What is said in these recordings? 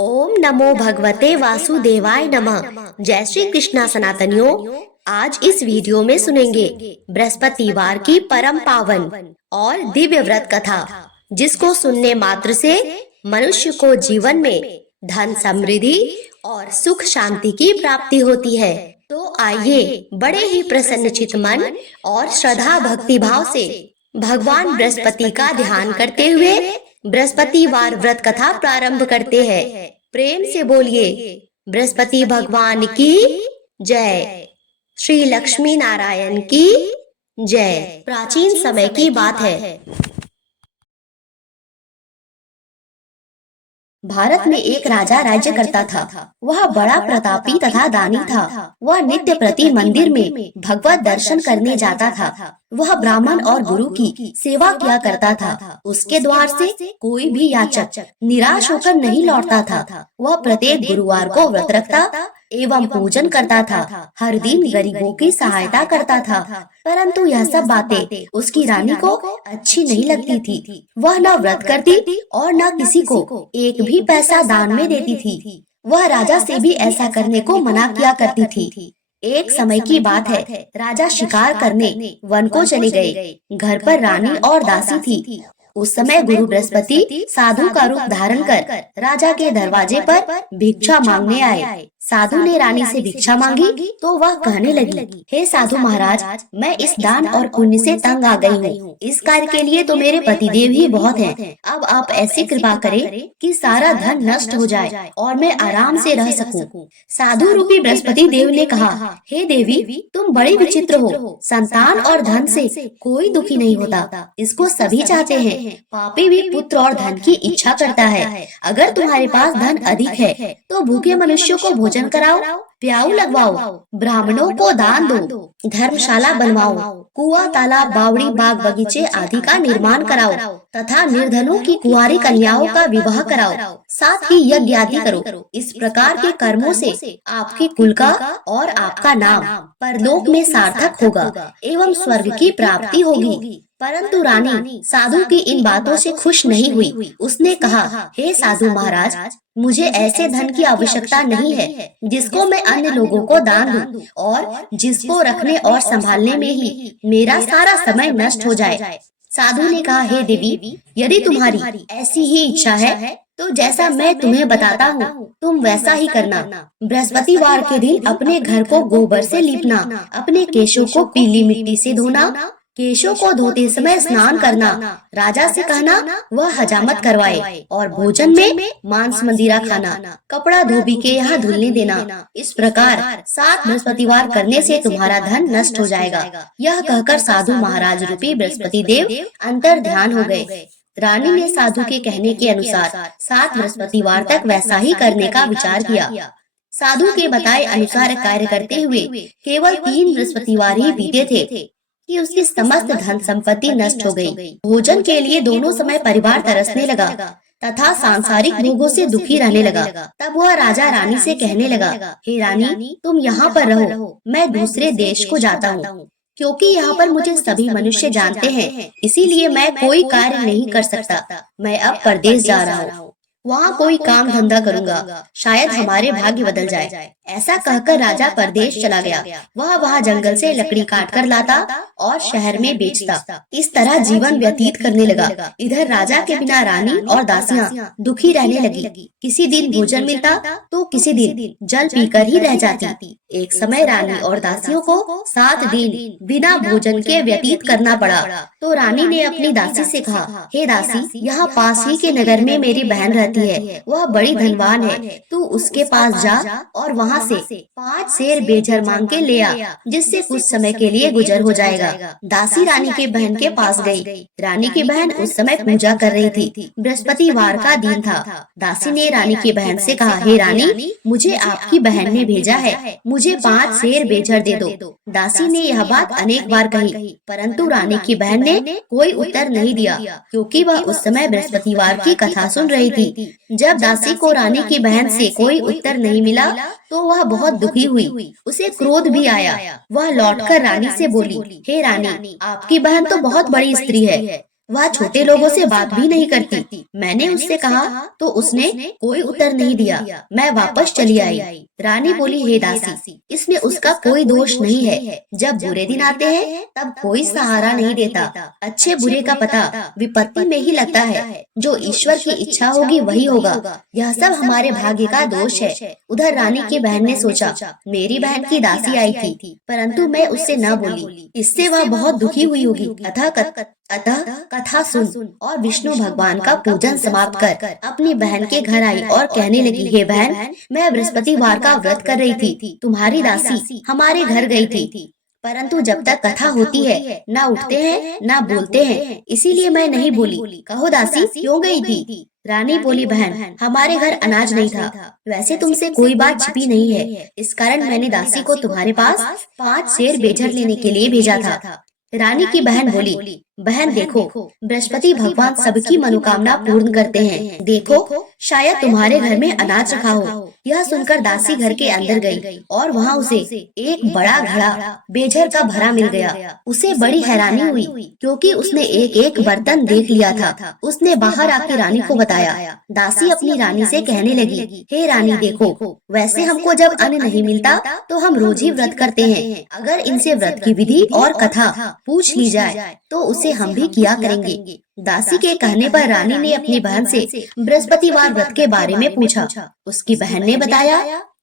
ओम नमो भगवते वासुदेवाय नमः। जय श्री कृष्णा सनातनियों। आज इस वीडियो में सुनेंगे बृहस्पतिवार की परम पावन और दिव्य व्रत कथा, जिसको सुनने मात्र से मनुष्य को जीवन में धन समृद्धि और सुख शांति की प्राप्ति होती है। तो आइए बड़े ही प्रसन्नचित मन और श्रद्धा भक्ति भाव से भगवान बृहस्पति का ध्यान करते हुए बृहस्पतिवार व्रत कथा प्रारंभ करते हैं। प्रेम से बोलिए बृहस्पति भगवान की जय। श्री लक्ष्मी नारायण की जय। प्राचीन समय की बात है। भारत में एक राजा राज्य करता था। वह बड़ा प्रतापी तथा दानी था। वह नित्य प्रति मंदिर में भगवत दर्शन करने जाता था। वह ब्राह्मण और गुरु की सेवा किया करता था। उसके द्वार से कोई भी याचक निराश होकर नहीं लौटता था। वह प्रत्येक गुरुवार को व्रत रखता एवं पूजन करता था। हर दिन गरीबों की सहायता करता था। परंतु यह सब बातें उसकी रानी को अच्छी नहीं लगती थी। वह न व्रत करती और न किसी को एक भी पैसा दान में देती थी। वह राजा से भी ऐसा करने को मना किया करती थी। एक समय की बात है। राजा शिकार करने वन को चले गए। घर पर रानी और दासी थी। उस समय गुरु बृहस्पति साधु का रूप धारण कर राजा के दरवाजे पर भिक्षा मांगने आए। साधु ने रानी से भिक्षा मांगी तो वह कहने लगी, हे साधु महाराज, मैं इस दान और पुण्य से तंग आ गई हूँ। इस कार्य के लिए तो मेरे पतिदेव ही बहुत हैं। अब आप ऐसी कृपा करें कि सारा धन नष्ट हो जाए और मैं आराम से रह सकूं। साधु रूपी बृहस्पति देव ने कहा, हे देवी, तुम बड़ी विचित्र हो। संतान और धन से कोई दुखी नहीं होता, इसको सभी चाहते हैं। पापी भी पुत्र और धन की इच्छा करता है। अगर तुम्हारे पास धन अधिक है तो भूखे मनुष्यों को भोजन कराओ, प्याऊ लगवाओ, ब्राह्मणों को दान दो, धर्मशाला बनवाओ, कुआं, तालाब, बावड़ी, बाग बगीचे आदि का निर्माण कराओ तथा निर्धनों की कुंवारी कन्याओं का विवाह कराओ। साथ ही यज्ञ आदि करो। इस प्रकार के कर्मों से आपके कुल का और आपका नाम परलोक में सार्थक होगा एवं स्वर्ग की प्राप्ति होगी। परंतु रानी साधु की इन बातों से खुश नहीं हुई। उसने कहा, हे साधु महाराज, मुझे ऐसे धन की आवश्यकता नहीं है जिसको मैं अन्य लोगों को दान दूं और जिसको रखने और संभालने में ही मेरा सारा समय नष्ट हो जाए। साधु ने कहा, हे देवी, यदि तुम्हारी ऐसी ही इच्छा है तो जैसा मैं तुम्हें बताता हूँ तुम वैसा ही करना। बृहस्पतिवार के दिन अपने घर को गोबर से लीपना, अपने केशों को पीली मिट्टी से धोना, केशों को धोते समय स्नान करना, राजा से कहना वह हजामत करवाए और भोजन में मांस मंदिरा खाना, कपड़ा धोबी के यहाँ धुलने देना। इस प्रकार 7 बृहस्पतिवार करने से तुम्हारा धन नष्ट हो जाएगा। यह कहकर साधु महाराज रूपी बृहस्पति देव अंतर ध्यान हो गए। रानी ने साधु के कहने के अनुसार 7 बृहस्पतिवार तक वैसा ही करने का विचार किया। साधु के बताए अनुसार कार्य करते हुए केवल 3 बृहस्पतिवार ही बीते थे कि उसकी समस्त धन संपत्ति नष्ट हो गई। भोजन के लिए दोनों समय परिवार तरसने लगा तथा सांसारिक भोगों से दुखी रहने लगा। तब वह राजा रानी से कहने लगा, हे रानी, तुम यहाँ पर रहो, मैं दूसरे देश को जाता हूँ, क्योंकि यहाँ पर मुझे सभी मनुष्य जानते हैं, इसीलिए मैं कोई कार्य नहीं कर सकता। मैं अब परदेश जा रहा हूँ, वहाँ कोई काम धंधा करूँगा, शायद हमारे भाग्य बदल जाए। ऐसा कहकर राजा परदेश चला गया। वह वहाँ जंगल से लकड़ी काट कर लाता और शहर में बेचता। इस तरह जीवन व्यतीत करने लगा। इधर राजा के बिना रानी और दासियां दुखी रहने लगी। किसी दिन भोजन मिलता तो किसी दिन जल पीकर ही रह जाती। एक समय रानी और दासियों को 7 दिन बिना भोजन के व्यतीत करना पड़ा। तो रानी ने अपनी दासी से कहा, हे दासी, यहाँ पास ही के नगर में मेरी बहन रहती है। वह बड़ी धनवान है, तू उसके पास जा और वहाँ से 5 सेर बेजर मांग के ले आ, जिससे कुछ समय के लिए गुजर हो जाएगा। दासी रानी के बहन के पास गई। रानी की बहन उस समय पूजा कर रही थी। बृहस्पतिवार का दिन था। दासी ने रानी की बहन से कहा, हे रानी, मुझे आपकी बहन ने भेजा है, मुझे 5 सेर बेजर दे दो। दासी ने यह बात अनेक बार कही, परंतु रानी की बहन ने कोई उत्तर नहीं दिया, क्योंकि वह उस समय बृहस्पतिवार की कथा सुन रही थी। जब दासी को रानी की बहन से कोई उत्तर नहीं मिला तो वह बहुत दुखी हुई। उसे क्रोध भी आया। वह लौटकर रानी से बोली, हे रानी, आपकी बहन तो बहुत बड़ी स्त्री है, वह छोटे लोगों से बात भी नहीं करती। मैंने उससे कहा तो उसने कोई उत्तर नहीं दिया। मैं वापस चली आई। रानी बोली, हे दासी, इसमें उसका कोई दोष नहीं है। जब बुरे दिन आते हैं तब कोई सहारा नहीं देता। अच्छे बुरे का पता विपत्ति में ही लगता है। जो ईश्वर की इच्छा होगी वही होगा। यह सब हमारे भाग्य का दोष है। उधर रानी की बहन ने सोचा, मेरी बहन की दासी आई थी, परंतु मैं उससे न बोली। इससे वह बहुत दुखी हुई होगी। अतः कथा सुन और विष्णु भगवान का पूजन समाप्त कर अपनी बहन के घर आई और कहने लगी, हे बहन, मैं बृहस्पतिवार का व्रत कर रही थी। तुम्हारी दासी हमारे घर गई थी, परंतु जब तक कथा होती है न उठते हैं न बोलते हैं, इसीलिए मैं नहीं बोली। कहो दासी, क्यों गई थी? रानी बोली, बहन, हमारे घर अनाज नहीं था। वैसे तुमसे कोई बात छिपी नहीं है, इस कारण मैंने दासी को तुम्हारे पास 5 सेर बेझर लेने के लिए भेजा था। रानी की बहन बोली, बहन देखो, बृहस्पति भगवान सबकी मनोकामना पूर्ण करते हैं। देखो, शायद तुम्हारे घर में अनाज रखा हो। यह सुनकर दासी घर के अंदर गई और वहाँ उसे एक बड़ा घड़ा बेझर का भरा मिल गया। उसे बड़ी हैरानी हुई, क्योंकि उसने एक एक बर्तन देख लिया था। उसने बाहर आके रानी को बताया। दासी अपनी रानी से कहने लगी, हे रानी देखो, वैसे हमको जब अन्न नहीं मिलता तो हम रोज ही व्रत करते हैं। अगर इनसे व्रत की विधि और कथा पूछ ली जाए तो उसे हम भी किया करेंगे। दासी के कहने पर रानी ने अपनी बहन से बृहस्पतिवार व्रत के बारे में पूछा। उसकी बहन ने बताया,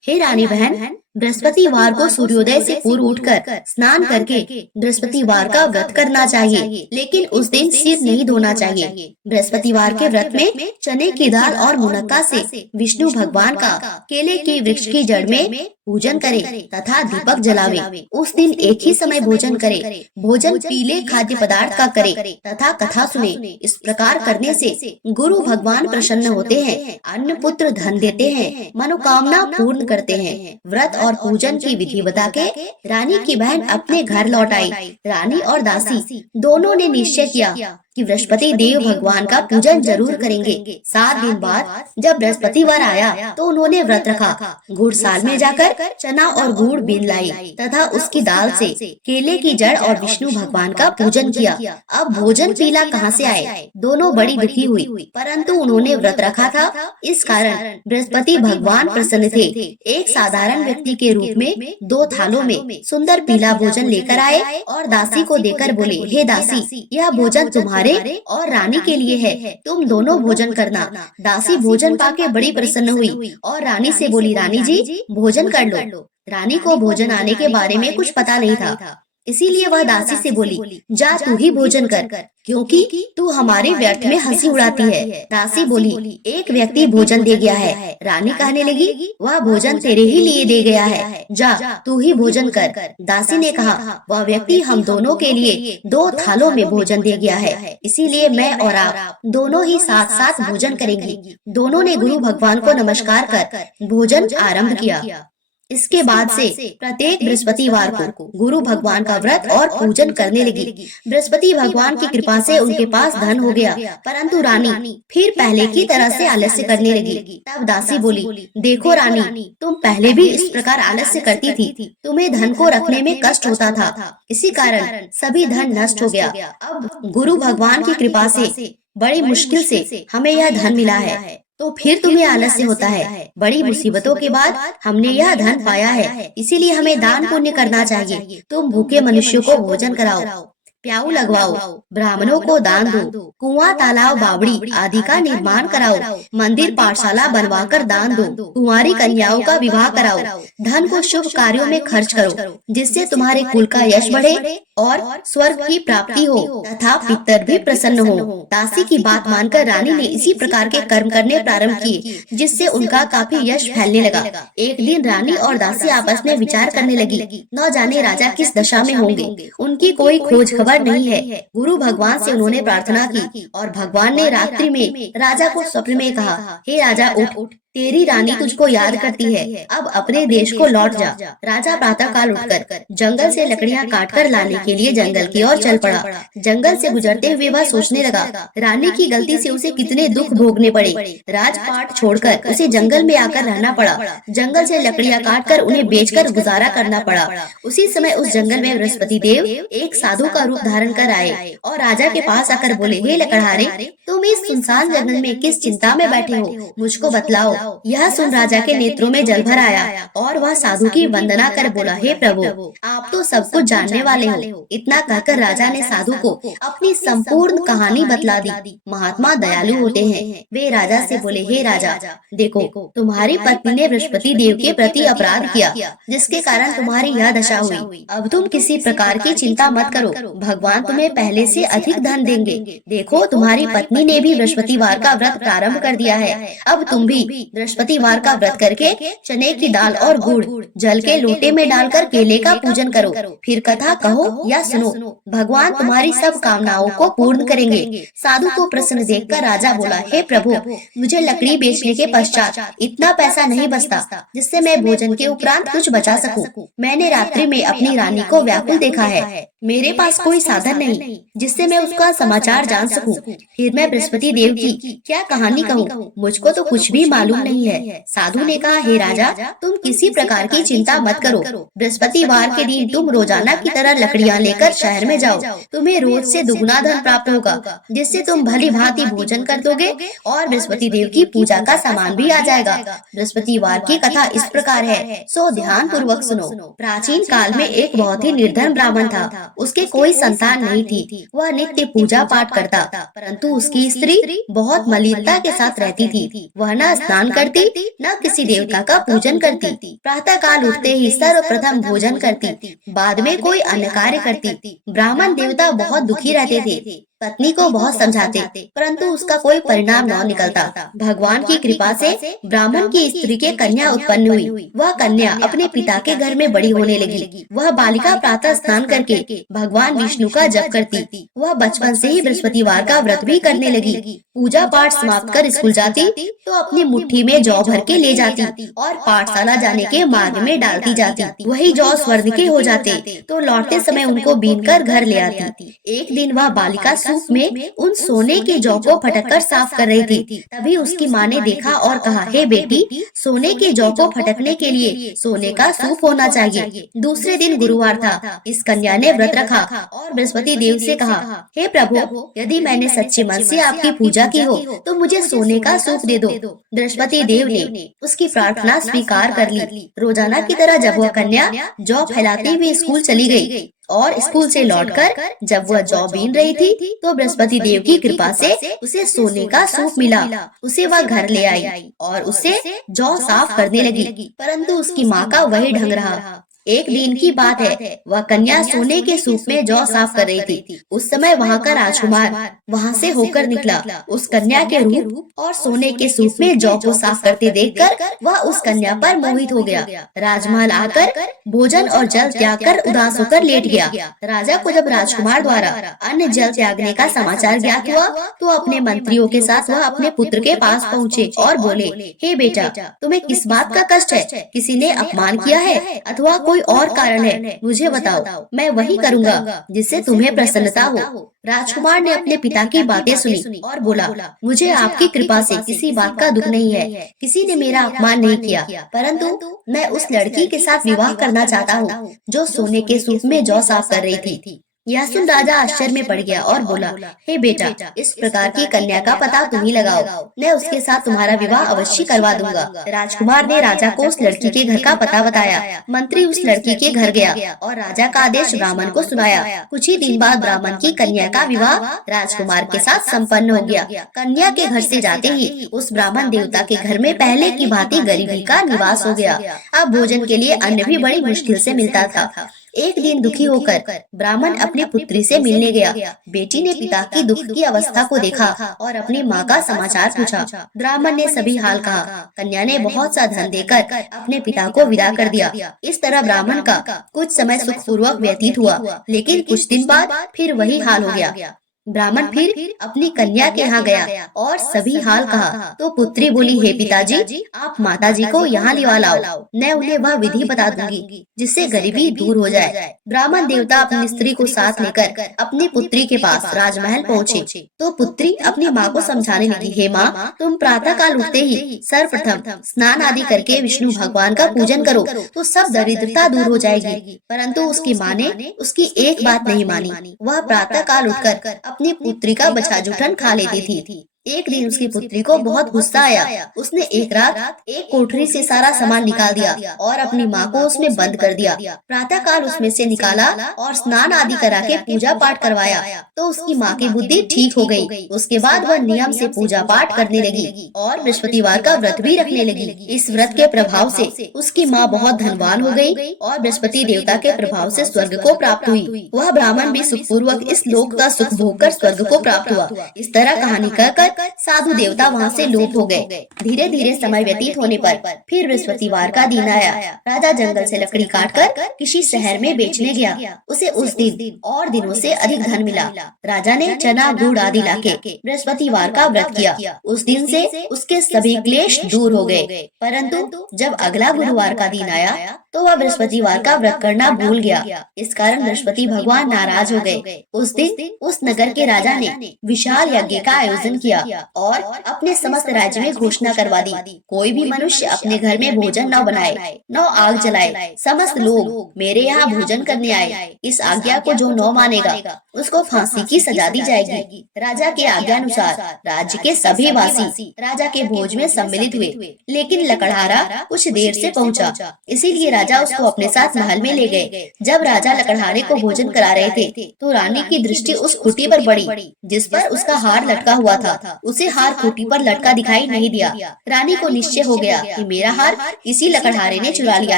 हे रानी बहन, बृहस्पतिवार को सूर्योदय से पूर्व उठकर स्नान करके बृहस्पतिवार का व्रत करना चाहिए, लेकिन उस दिन सिर नहीं धोना चाहिए। बृहस्पतिवार के व्रत में चने की दाल और मुनक्का से विष्णु भगवान का केले के वृक्ष की जड़ में पूजन करे तथा दीपक जलावे। उस दिन एक ही समय भोजन करे। भोजन पीले खाद्य पदार्थ का करे तथा कथा सुने। इस प्रकार करने से गुरु भगवान प्रसन्न होते हैं, अन्न पुत्र धन देते हैं, मनोकामना पूर्ण करते हैं। व्रत और पूजन की विधि बता के रानी की बहन अपने घर लौट आई। रानी और दासी दोनों ने निश्चय किया कि बृहस्पति देव भगवान का पूजन जरूर करेंगे। 7 दिन बाद जब बृहस्पतिवार आया तो उन्होंने व्रत रखा। गुड़साल में जाकर चना और गुड़ बीन लाई तथा उसकी दाल से केले की जड़ और विष्णु भगवान का पूजन किया। अब भोजन पीला कहाँ से आए? दोनों बड़ी दुखी हुई, परंतु उन्होंने व्रत रखा था, इस कारण बृहस्पति भगवान प्रसन्न थे। एक साधारण व्यक्ति के रूप में 2 थालों में सुंदर पीला भोजन लेकर आए और दासी को देकर बोले, हे दासी, यह भोजन तुम्हारे और रानी के लिए है, तुम दोनों भोजन करना। दासी भोजन पाके बड़ी प्रसन्न हुई और रानी से बोली, रानी जी भोजन कर लो। रानी को भोजन आने के बारे में कुछ पता नहीं था, इसीलिए वह दासी से बोली, जा तू ही भोजन कर, क्योंकि तू हमारे व्यर्थ में हंसी उड़ाती है। दासी बोली, एक व्यक्ति भोजन दे गया है। रानी कहने लगी, वह भोजन तेरे ही लिए दे गया है, जा तू ही भोजन कर। दासी ने कहा, वह व्यक्ति हम दोनों के लिए 2 थालों में भोजन दे गया है, इसीलिए मैं और आप दोनों ही साथ साथ भोजन करेंगे। दोनों ने गुरु भगवान को नमस्कार कर भोजन आरम्भ किया। इसके बाद से प्रत्येक बृहस्पतिवार को गुरु भगवान का व्रत और पूजन करने लगी। बृहस्पति भगवान की कृपा से उनके पास धन हो गया, परंतु रानी फिर पहले की तरह से आलस्य करने लगी। तब दासी बोली, देखो रानी, तुम पहले भी इस प्रकार आलस्य करती थी, तुम्हें धन को रखने में कष्ट होता था, इसी कारण सभी धन नष्ट हो गया। अब गुरु भगवान की कृपा से बड़ी मुश्किल से हमें यह धन मिला है, तो फिर तुम्हें आलस्य होता है। बड़ी मुसीबतों के बाद हमने यह धन पाया है, इसीलिए हमें दान पुण्य करना चाहिए। तुम भूखे मनुष्यों को भोजन कराओ, प्याऊ लगवाओ, ब्राह्मणों को दान दो, कुआं तालाब बावड़ी आदि का निर्माण कराओ, मंदिर पाठशाला बनवाकर दान दो, कुंवारी कन्याओं का विवाह कराओ, धन को शुभ कार्यों में खर्च करो, जिससे तुम्हारे कुल का यश बढ़े और स्वर्ग की प्राप्ति हो तथा पितर भी प्रसन्न हो। दासी की बात मानकर रानी ने इसी प्रकार के कर्म करने प्रारंभ किए, जिससे उनका काफी यश फैलने लगा। एक दिन रानी और दासी आपस में विचार करने लगी, न जाने राजा किस दशा में होंगे, उनकी कोई खोज खबर नहीं है। गुरु भगवान से उन्होंने प्रार्थना की और भगवान ने रात्रि में राजा को स्वप्न में कहा, हे राजा उठ, तेरी रानी तुझको याद करती है, अब अपने देश को लौट जा। राजा प्रातः काल उठकर जंगल से लकड़ियां काट कर लाने के लिए जंगल की ओर चल पड़ा। जंगल से गुजरते हुए वह सोचने लगा, रानी की गलती से उसे कितने दुख भोगने पड़े। राजपाट छोड़कर उसे जंगल में आकर रहना पड़ा। जंगल से लकड़ियां काट कर उन्हें बेचकर गुजारा करना पड़ा। उसी समय उस जंगल में बृहस्पति देव एक साधु का रूप धारण कर आए और राजा के पास आकर बोले, हे लकड़हारे, तुम इस सुनसान जंगल में किस चिंता में बैठे हो, मुझको बतलाओ। यह सुन राजा के नेत्रों में जल भर आया और वह साधु की वंदना कर बोला, हे प्रभु, आप तो सब कुछ जानने वाले हो। इतना कहकर राजा ने साधु को अपनी संपूर्ण कहानी बतला दी। महात्मा दयालु होते हैं। वे राजा से बोले, हे राजा, देखो, तुम्हारी पत्नी ने बृहस्पति देव के प्रति अपराध किया, जिसके कारण तुम्हारी यह दशा हुई। अब तुम किसी प्रकार की चिंता मत करो, भगवान तुम्हें पहले से अधिक धन देंगे। देखो, तुम्हारी पत्नी ने भी बृहस्पतिवार का व्रत प्रारंभ कर दिया है। अब तुम भी बृहस्पतिवार का व्रत करके चने की दाल और गुड़ जल के लोटे में डालकर केले का पूजन करो, फिर कथा कहो या सुनो। भगवान तुम्हारी सब कामनाओं को पूर्ण करेंगे। साधु को प्रसन्न देखकर राजा बोला, हे प्रभु, मुझे लकड़ी बेचने के पश्चात इतना पैसा नहीं बचता जिससे मैं भोजन के उपरांत कुछ बचा सकूं। मैंने रात्रि में अपनी रानी को व्याकुल देखा है। मेरे पास कोई साधन नहीं जिससे मैं उसका समाचार जान सकूं। फिर मैं बृहस्पति देव की क्या कहानी कहूँ, मुझको तो कुछ भी मालूम नहीं है। साधु ने कहा, हे राजा, तुम किसी प्रकार की चिंता मत करो। बृहस्पतिवार के दिन तुम रोजाना की तरह लकड़ियाँ लेकर शहर में जाओ। तुम्हें रोज से दुगुना धन प्राप्त होगा, जिससे तुम भली भांति भोजन कर दोगे और बृहस्पति देव की पूजा का सामान भी आ जाएगा। बृहस्पतिवार की कथा इस प्रकार है, सो ध्यान पूर्वक सुनो। प्राचीन काल में एक बहुत ही निर्धन ब्राह्मण था। उसके कोई संतान नहीं थी। वह नित्य पूजा पाठ करता, परंतु उसकी स्त्री बहुत मलिनता के साथ रहती थी। वह न स्नान करती, न किसी देवता का पूजन करती। प्रातः काल उठते ही सर्वप्रथम भोजन करती, बाद में कोई अन्य कार्य करती। ब्राह्मण देवता बहुत दुखी रहते थे। पत्नी को बहुत समझाते, परंतु उसका कोई परिणाम न निकलता। भगवान की कृपा से ब्राह्मण की स्त्री के कन्या उत्पन्न हुई। वह कन्या अपने पिता के घर में बड़ी होने लगी। वह बालिका प्रातः स्नान करके भगवान विष्णु का जप करती। वह बचपन से ही बृहस्पतिवार का व्रत भी करने लगी। पूजा पाठ समाप्त कर स्कूल जाती तो अपनी मुट्ठी में जौ भर के ले जाती और पाठशाला जाने के मार्ग में डालती जाती। वही जौ स्वर्ण के हो जाते तो लौटते समय उनको बीन कर घर ले आती। एक दिन वह बालिका सूप में उन सोने के जौ को फटक कर साफ कर रही थी। तभी उसकी माँ ने देखा और कहा, हे बेटी, सोने के जौ को फटकने के लिए सोने का सूप होना चाहिए। दूसरे दिन गुरुवार था। इस कन्या ने व्रत रखा और बृहस्पति देव से कहा, हे प्रभु, यदि मैंने सच्चे मन से आपकी पूजा की हो तो मुझे सोने का सूप दे दो। बृहस्पति देव ने उसकी प्रार्थना स्वीकार कर ली। रोजाना की तरह जब वह कन्या जौ फैलाते हुए स्कूल चली गई और स्कूल से लौटकर जब वह जौ बीन रही थी तो बृहस्पति देव की कृपा से उसे सोने का सूप मिला। उसे वह घर ले आई और उसे जौ साफ करने लगी, परंतु उसकी माँ का वही ढंग रहा। एक दिन की बात है, वह कन्या सोने के सूप में जौ साफ कर रही थी। उस समय वहाँ का राजकुमार वहाँ से होकर निकला। उस कन्या के रूप और सोने के सूप में जौ को साफ करते देखकर वह उस कन्या पर मोहित हो गया। राजमहल आकर भोजन और जल त्याग कर उदास होकर लेट गया। राजा को जब राजकुमार द्वारा अन्न जल त्यागने का समाचार ज्ञात हुआ तो अपने मंत्रियों के साथ वह अपने पुत्र के पास पहुँचे और बोले, हे बेटा, तुम्हें किस बात का कष्ट है? किसी ने अपमान किया है अथवा कोई और कारण है? मुझे बताओ, मैं वही करूँगा जिससे तुम्हें प्रसन्नता हो। राजकुमार ने अपने पिता की बातें सुनी और बोला, मुझे आपकी कृपा से किसी बात का दुख नहीं है। किसी ने मेरा अपमान नहीं किया, परंतु मैं उस लड़की के साथ विवाह करना चाहता हूँ जो सोने के सूप में जौ साफ कर रही थी। यह सुन राजा आश्चर्य में पड़ गया और बोला, हे बेटा, इस प्रकार की कन्या का पता तुम ही लगाओ। मैं उसके साथ तुम्हारा विवाह अवश्य करवा दूंगा। राजकुमार ने राजा को उस लड़की के घर का पता बताया। मंत्री उस लड़की के घर गया और राजा का आदेश ब्राह्मण को सुनाया। कुछ ही दिन बाद ब्राह्मण की कन्या का विवाह राजकुमार के साथ संपन्न हो गया। कन्या के घर से जाते ही उस ब्राह्मण देवता के घर में पहले की भांति गरीबी का निवास हो गया। अब भोजन के लिए अन्न भी बड़ी मुश्किल से मिलता था। एक दिन दुखी होकर ब्राह्मण अपनी पुत्री से मिलने गया। बेटी ने पिता की दुख की अवस्था को देखा और अपनी माँ का समाचार पूछा। ब्राह्मण ने सभी हाल कहा। कन्या ने बहुत सा धन देकर अपने पिता को विदा कर दिया। इस तरह ब्राह्मण का कुछ समय सुखपूर्वक व्यतीत हुआ, लेकिन कुछ दिन बाद फिर वही हाल हो गया। ब्राह्मण फिर अपनी कन्या के यहाँ गया और सभी हाल कहा। तो पुत्री बोली, हे पिताजी, आप माताजी को यहाँ लिवा लाओ, मैं उन्हें वह विधि बता दूंगी जिससे गरीबी दूर हो जाए। ब्राह्मण देवता अपनी स्त्री को साथ लेकर अपनी पुत्री के पास राजमहल पहुँचे। तो पुत्री अपनी माँ को समझाने लगी, हे माँ, तुम प्रातः काल उठते ही सर्वप्रथम स्नान आदि करके विष्णु भगवान का पूजन करो तो सब दरिद्रता दूर हो जाएगी। परंतु उसकी माँ ने उसकी एक बात नहीं मानी। वह प्रातः काल उठकर अपनी पुत्री का बछा जूठन खा लेती थी। एक दिन उसकी पुत्री को बहुत गुस्सा आया। उसने एक रात एक कोठरी से सारा सामान निकाल दिया और अपनी माँ को उसमें बंद कर दिया। प्रातः काल उसमें से निकाला और स्नान आदि करा के पूजा पाठ करवाया तो उसकी माँ की बुद्धि ठीक हो गई। उसके बाद वह नियम से पूजा पाठ करने लगी और बृहस्पतिवार का व्रत भी रखने लगी। इस व्रत के प्रभाव से उसकी माँ बहुत धनवान हो गई और बृहस्पति देवता के प्रभाव से स्वर्ग को प्राप्त हुई। वह ब्राह्मण भी सुखपूर्वक इस लोक का सुख भोग कर स्वर्ग को प्राप्त हुआ। इस तरह कहानी कहकर साधु देवता वहाँ से लोप हो गए। धीरे धीरे समय व्यतीत होने पर फिर बृहस्पतिवार का दिन आया। राजा जंगल से लकड़ी काटकर किसी शहर में बेचने गया। उसे उस दिन और दिनों से अधिक धन मिला। राजा ने चना गुड़ आदि लाके बृहस्पतिवार का व्रत किया। उस दिन से उसके सभी क्लेश दूर हो गए। परंतु जब अगला गुरुवार का दिन आया तो वह बृहस्पतिवार का व्रत करना भूल गया। इस कारण बृहस्पति भगवान नाराज हो गए। उस दिन उस नगर के राजा ने विशाल यज्ञ का आयोजन किया और अपने समस्त राज्य में घोषणा करवा दी, कोई भी मनुष्य अपने घर में भोजन न बनाए, न आग जलाए। समस्त लोग मेरे यहाँ भोजन करने आए। इस आज्ञा को जो न मानेगा उसको फांसी की सजा दी जाएगी। राजा के आज्ञा अनुसार राज्य के सभी वासी राजा के भोज में सम्मिलित हुए, लेकिन लकड़हारा कुछ देर से पहुंचा, इसीलिए राजा उसको अपने साथ महल में ले गए। जब राजा लकड़हारे को भोजन करा रहे थे तो रानी की दृष्टि उस खूंटी पर पड़ी जिस पर उसका हार लटका हुआ था। उसे हार खूंटी पर लटका दिखाई नहीं दिया। रानी को निश्चय हो गया कि मेरा हार किसी लकड़हारे ने चुरा लिया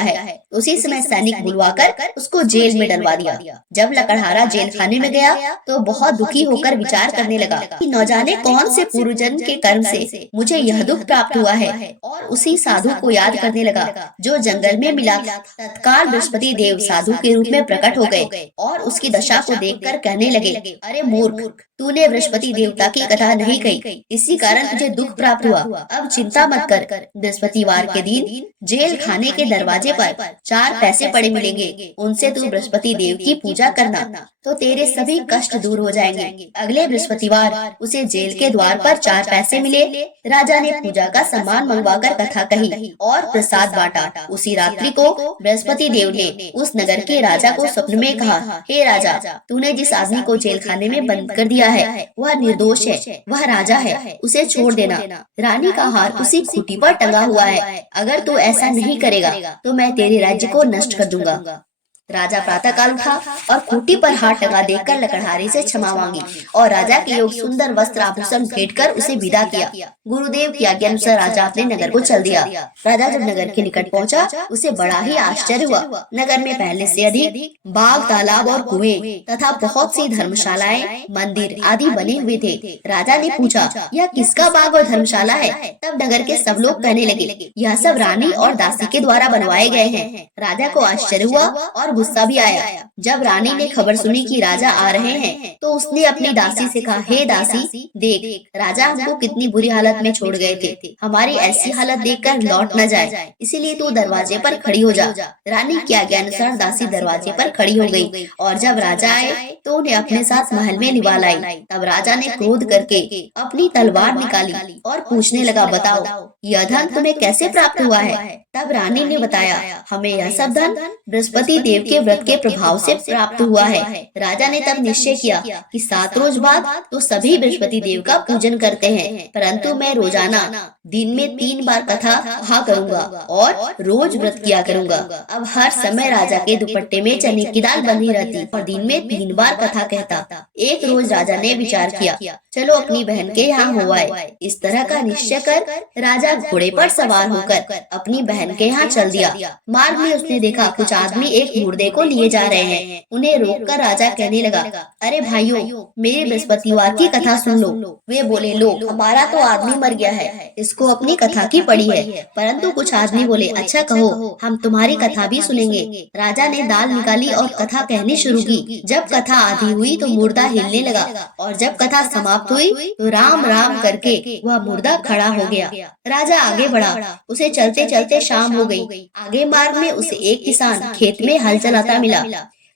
है। उसी समय सैनिक बुलवाकर उसको जेल में डलवा दिया। जब लकड़हारा जेल खाने में गया तो बहुत दुखी होकर विचार करने लगा कि न जाने कौन से पूर्व जन्म के कर्म से मुझे यह दुख प्राप्त हुआ है, और उसी साधु को याद करने लगा जो जंगल में मिला। तत्काल बृहस्पति देव साधु के रूप में प्रकट हो गए और उसकी दशा को देखकर कहने लगे, अरे मूर्ख, तूने बृहस्पति देवता की कथा नहीं कही, इसी कारण तुझे दुख प्राप्त हुआ। अब चिंता मत कर, बृहस्पतिवार के दिन जेल खाने के दरवाजे पर 4 पैसे पड़े मिलेंगे, उनसे तू बृहस्पति देव की पूजा करना तो तेरे सभी कष्ट दूर हो जाएंगे। अगले बृहस्पतिवार उसे जेल के द्वार पर 4 पैसे मिले। राजा ने पूजा का सामान मंगवाकर कथा कही और प्रसाद बांटा। उसी रात्रि को बृहस्पति देव ने उस नगर के राजा को स्वप्न में कहा, हे राजा, तूने जिस आदमी को जेल खाने में बंद कर दिया है वह निर्दोष है, वह राजा है, उसे छोड़ देना। रानी का हार उसी खूंटी पर टंगा हुआ है। अगर तू ऐसा नहीं करेगा तो मैं तेरे राज्य को नष्ट कर दूंगा। राजा प्रातः काल उठा और खूंटी पर हार टंगा देखकर लकड़हारे से क्षमा मांगी और राजा के योग सुंदर वस्त्र आभूषण भेंट कर उसे विदा किया। गुरुदेव की आज्ञा अनुसार राजा अपने नगर को चल दिया। राजा जब नगर के निकट पहुंचा उसे बड़ा ही आश्चर्य हुआ। नगर में पहले से अधिक बाग, तालाब और कुएं तथा बहुत सी धर्मशालाएं, मंदिर आदि बने हुए थे। राजा ने पूछा, यह किसका बाग और धर्मशाला है? तब नगर के सब लोग कहने लगे, यह सब रानी और दासी के द्वारा बनवाए गए हैं। राजा को आश्चर्य हुआ और गुस्सा भी आया। जब रानी ने खबर सुनी कि राजा आ रहे हैं तो उसने अपनी दासी से कहा, हे दासी, देख, राजा हमको कितनी बुरी हालत में छोड़ गए थे, हमारी ऐसी हालत देखकर लौट न जाए, इसीलिए तू दरवाजे पर खड़ी हो जा। रानी की आज्ञा अनुसार दासी दरवाजे पर खड़ी हो गई और जब राजा आए तो उन्हें अपने साथ महल में लिवा लाई। तब राजा ने क्रोध करके अपनी तलवार निकाली और पूछने लगा, बताओ यह धन तुम्हें कैसे प्राप्त हुआ है? तब रानी ने बताया, हमें यह सब धन बृहस्पति देव के व्रत के प्रभाव से प्राप्त हुआ है। राजा ने तब निश्चय किया कि 7 रोज बाद तो सभी बृहस्पति देव का पूजन करते हैं, परंतु मैं रोजाना दिन में 3 बार कथा कहा करूंगा और रोज व्रत किया करूंगा। अब हर समय राजा के दुपट्टे में चने की दाल बंधी रहती और दिन में 3 बार कथा कहता। एक रोज राजा ने विचार किया, चलो अपनी बहन के यहाँ हो आए। इस तरह का निश्चय कर राजा घोड़े पर सवार होकर अपनी बहन के यहाँ चल दिया। मार्ग में उसने देखा कुछ आदमी एक मुर्दे को लिए जा रहे हैं। उन्हें रोककर राजा कहने लगा, अरे भाइयों, मेरे बृहस्पतिवार की कथा सुन लो। वे बोले, लो, हमारा तो आदमी मर गया है, इसको अपनी कथा की पड़ी है। परंतु कुछ आदमी बोले, अच्छा कहो, हम तुम्हारी कथा भी सुनेंगे। राजा ने दाल निकाली और कथा कहनी शुरू की। जब कथा आधी हुई तो मुर्दा हिलने लगा, और जब कथा समाप्त हुई तो राम राम करके वह मुर्दा खड़ा हो गया। राजा आगे बढ़ा। उसे चलते चलते शाम हो गई। आगे मार्ग में उसे एक किसान खेत में हल चलाता मिला।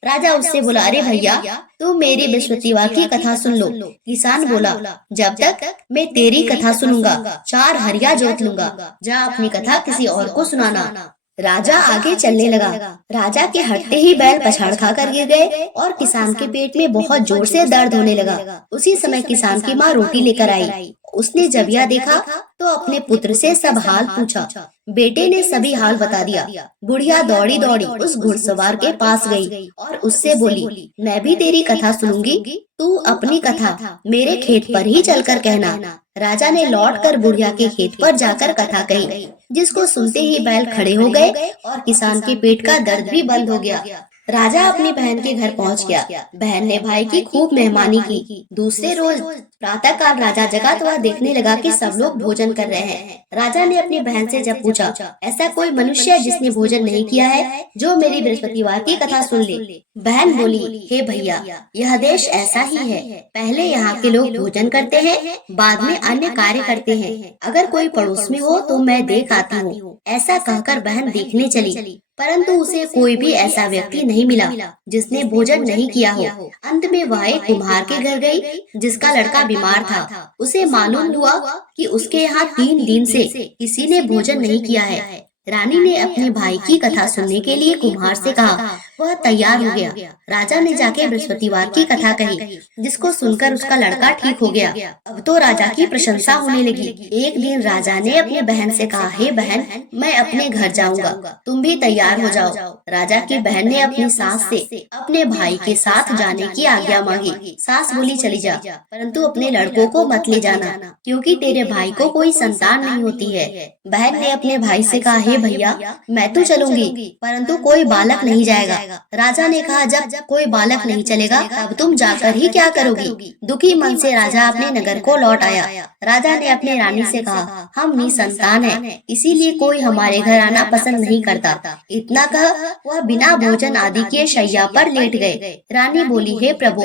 राजा उससे बोला, अरे भैया, तू मेरी बृहस्पतिवार की कथा सुन लो। किसान बोला, जब तक मैं तेरी कथा सुनूंगा 4 हरिया जोत लूंगा। जा अपनी कथा किसी और को सुनाना। राजा आगे चलने लगा। राजा के हटते ही बैल पछाड़ खा कर गिर गए और किसान के पेट में बहुत जोर से दर्द होने लगा। उसी समय किसान की माँ रोटी लेकर आई। उसने जब यह देखा तो अपने पुत्र से सब हाल पूछा। बेटे ने सभी हाल बता दिया। बुढ़िया दौड़ी दौड़ी उस घुड़सवार के पास गई और उससे बोली, मैं भी तेरी कथा सुनूंगी, तू अपनी कथा मेरे खेत पर ही चलकर कहना। राजा ने लौटकर बुढ़िया के खेत पर जाकर कथा कही, जिसको सुनते ही बैल खड़े हो गए और किसान के पेट का दर्द भी बंद हो गया। राजा अपनी बहन के घर पहुंच गया। बहन ने भाई की खूब मेहमानी की। दूसरे रोज प्रातः काल राजा जगा तो वह देखने लगा कि सब लोग भोजन कर रहे हैं। राजा ने अपनी बहन से जब पूछा, ऐसा कोई मनुष्य है जिसने भोजन नहीं किया है, जो मेरी बृहस्पतिवार की कथा सुन ले? बहन बोली, हे भैया, यह देश ऐसा ही है। पहले यहाँ के लोग भोजन करते हैं, बाद में अन्य कार्य करते हैं। अगर कोई पड़ोस में हो तो मैं देख आती हूँ। ऐसा कहकर बहन देखने चली, परंतु उसे कोई भी ऐसा व्यक्ति नहीं मिला जिसने भोजन नहीं किया हो। अंत में वह एक कुम्हार के घर गई, जिसका लड़का बीमार था। उसे मालूम हुआ कि उसके यहाँ 3 दिन से किसी ने भोजन नहीं किया है। रानी ने अपने भाई की कथा सुनने के लिए कुम्हार से कहा। वह तैयार हो गया। राजा ने जाके बृहस्पतिवार की कथा कही, जिसको सुनकर उसका लड़का ठीक हो गया। अब तो राजा की प्रशंसा होने लगी। एक दिन राजा ने अपनी बहन से कहा, हे बहन, मैं अपने घर जाऊंगा, तुम भी तैयार हो जाओ। राजा की बहन ने अपनी सास से अपने भाई के साथ जाने की आज्ञा मांगी। सास बोली, चली जा, परंतु अपने लड़कों को मत ले जाना, क्योंकि तेरे भाई को कोई संतान नहीं होती है। बहन ने अपने भाई से कहा, हे भैया, मैं तो चलूंगी, परंतु कोई बालक नहीं जाएगा। राजा ने कहा, जब कोई बालक नहीं चलेगा तब तुम जाकर ही क्या करोगी? दुखी मन से राजा अपने नगर को लौट आया। राजा ने अपने रानी से कहा, हम निसंतान हैं, इसीलिए कोई हमारे घर आना पसंद नहीं करता। इतना कह वह बिना भोजन आदि के शैया पर लेट गए। रानी बोली, हे प्रभु,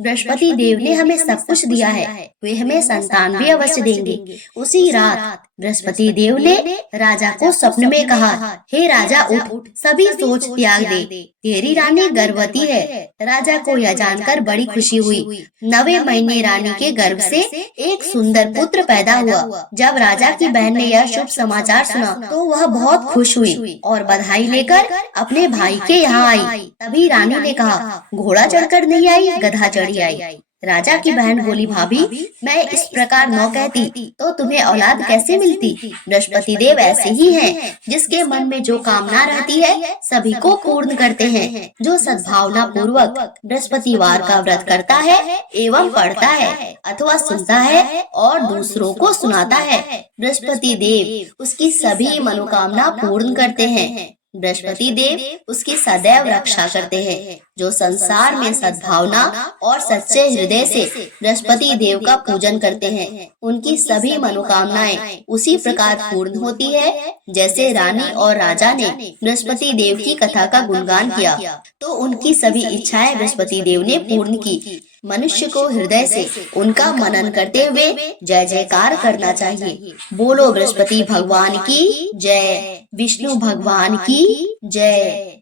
बृहस्पति देव ने हमें सब कुछ दिया है, वे हमें संतान भी अवश्य देंगे। उसी रात बृहस्पति देव ने राजा को स्वप्न में कहा, हे राजा, उठ, सभी सोच त्याग दे, तेरी रानी गर्भवती है। राजा को यह जानकर बड़ी खुशी हुई। 9वें महीने रानी के गर्भ से एक सुंदर पुत्र पैदा हुआ। जब राजा की बहन ने यह शुभ समाचार सुना तो वह बहुत खुश हुई और बधाई लेकर अपने भाई के यहाँ आई। तभी रानी ने कहा, घोड़ा चढ़कर नहीं आई, गधा चढ़ी आई। राजा की बहन बोली, भाभी, मैं इस प्रकार न कहती तो तुम्हें औलाद कैसे मिलती? बृहस्पति देव ऐसे ही हैं, जिसके मन में जो कामना रहती है सभी को पूर्ण करते हैं। जो सद्भावना पूर्वक बृहस्पतिवार का व्रत करता है एवं पढ़ता है अथवा सुनता है और दूसरों को सुनाता है, बृहस्पति देव उसकी सभी मनोकामना पूर्ण करते हैं। बृहस्पति देव उसकी सदैव रक्षा करते हैं। जो संसार में सद्भावना और सच्चे हृदय से बृहस्पति देव का पूजन करते हैं, उनकी सभी मनोकामनाएं उसी प्रकार पूर्ण होती है जैसे रानी और राजा ने बृहस्पति देव की कथा का गुणगान किया तो उनकी सभी इच्छाएं बृहस्पति देव ने पूर्ण की। मनुष्य को हृदय से उनका मनन करते हुए जय जयकार करना चाहिए। बोलो बृहस्पति भगवान की जय, विष्णु भगवान की जय।